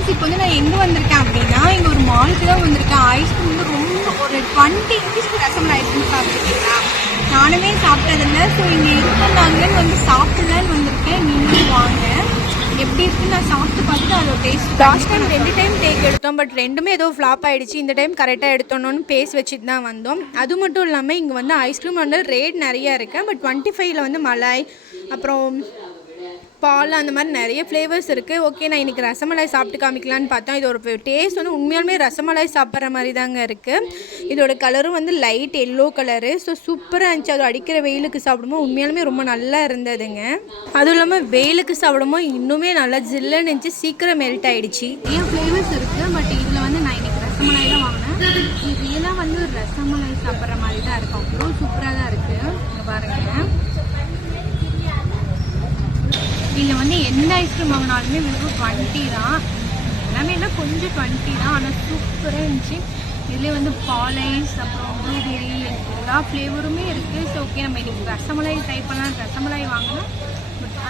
Friends இப்போ வந்து நான் எங்கே வந்திருக்கேன் அப்படின்னா இங்கே ஒரு மாலுக்கு தான் வந்திருக்கேன். ஐஸ்கிரீம் வந்து ரொம்ப ஒரு டுவெண்ட்டி ருபீஸ்க்கு ரசமலை ஐஸ்கிரீம் சாப்பிட்டுருக்கீங்களா நானுமே சாப்பிட்டதில்ல ஸோ இங்கே இருந்தாங்கன்னு வந்து சாப்பிடலான்னு வந்திருக்கேன். நீங்களும் வாங்க. எப்படி இருக்குன்னு நான் சாப்பிட்டு பார்த்துட்டு அதோட டேஸ்ட் லாஸ்ட் டைம் ரெண்டு டைம் டேக் எடுத்தோம் பட் ரெண்டுமே ஏதோ ஃப்ளாப் ஆயிடுச்சு. இந்த டைம் கரெக்டாக எடுத்தோன்னு பேஸ் வச்சுட்டு தான் வந்தோம். அது மட்டும் இல்லாமல் இங்கே வந்து ஐஸ்கிரீம் வந்து ரேட் நிறைய இருக்குது பட் டுவெண்ட்டி ஃபைவ்ல வந்து மலாய் அப்புறம் பால் அந்த மாதிரி நிறைய ஃப்ளேவர்ஸ் இருக்குது ஓகே நான் இன்றைக்கி ரசமலாய் சாப்பிட்டு காமிக்கலான்னு பார்த்தோம். இதோட டேஸ்ட் வந்து உண்மையாலுமே ரசமலாய் சாப்பிட்ற மாதிரி தாங்க இருக்குது இதோட கலரும் வந்து லைட் எல்லோ கலரு ஸோ சூப்பராக இருந்துச்சு. அது அடிக்கிற வெயிலுக்கு சாப்பிடும்போது உண்மையாலுமே ரொம்ப நல்லா இருந்ததுங்க. அதுவும் இல்லாமல் வெயிலுக்கு சாப்பிடும்போது இன்னுமே நல்லா ஜில்லுன்னு இருந்துச்சு. சீக்கிரம் மெல்ட் ஆகிடுச்சு நிறைய ஃப்ளேவர்ஸ் இருக்குது பட் இதில் வந்து நான் இன்னைக்கு ரசமலாய் தான் வாங்கினேன். இதெல்லாம் ரியலாக வந்து ரசமலாய் சாப்பிட்ற மாதிரி தான் இருக்கும். அவ்வளோ சூப்பராக தான் இருக்குது இங்கே பாருங்கள் இதில் வந்து எந்த ஐஸ்கிரீம் வாங்கினாலுமே வெறும் டுவெண்ட்டி தான். எல்லாமே இல்லை கொஞ்சம் டுவெண்ட்டி தான். ஆனால் சூப்பராக இருந்துச்சு. இதுலேயே வந்து பாலைஸ் அப்புறம் ப்ளூபெரி எல்லா ஃப்ளேவருமே இருக்குது ஸோ ஓகே நம்ம இன்னைக்கு ரசமலாய் ட்ரை பண்ணலாம். ரசமலாய் வாங்கினா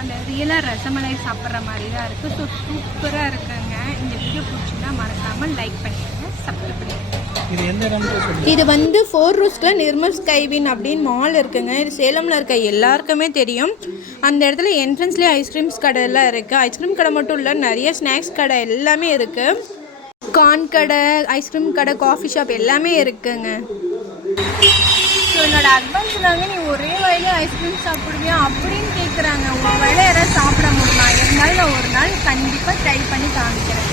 அந்த ரியலாக ரசமலாய் சாப்பிட்ற மாதிரி தான் இருக்குது ஸோ சூப்பராக இருக்குங்க. இந்த வீடியோ பிடிச்சிருந்தா மறக்காமல் லைக் பண்ணிடுங்க சப்ஸ்கிரைப் பண்ணிடுங்க இது வந்து ஃபோர் ரூட்ஸில் நிர்மல் ஸ்கைவின் அப்படின்னு மால் இருக்குங்க. இது சேலமில் இருக்க எல்லாருக்குமே தெரியும். அந்த இடத்துல என்ட்ரன்ஸ்லேயே ஐஸ்கிரீம்ஸ் கடை எல்லாம் இருக்குது ஐஸ்கிரீம் கடை மட்டும் இல்லை நிறைய ஸ்நாக்ஸ் கடை எல்லாமே இருக்குது கார்ன் கடை ஐஸ்கிரீம் கடை காஃபி ஷாப் எல்லாமே இருக்குங்க. என்னோட ஹஸ்பண்ட் சொன்னாங்க நீ ஒரே வயலே ஐஸ்கிரீம் சாப்பிடுவியா அப்படின்னு கேட்குறாங்க ஒரு வயலை யாராவது சாப்பிட முடியுமா? இருந்தாலும் நான் ஒரு நாள் கண்டிப்பாக ட்ரை பண்ணி காமிக்கிறேன்.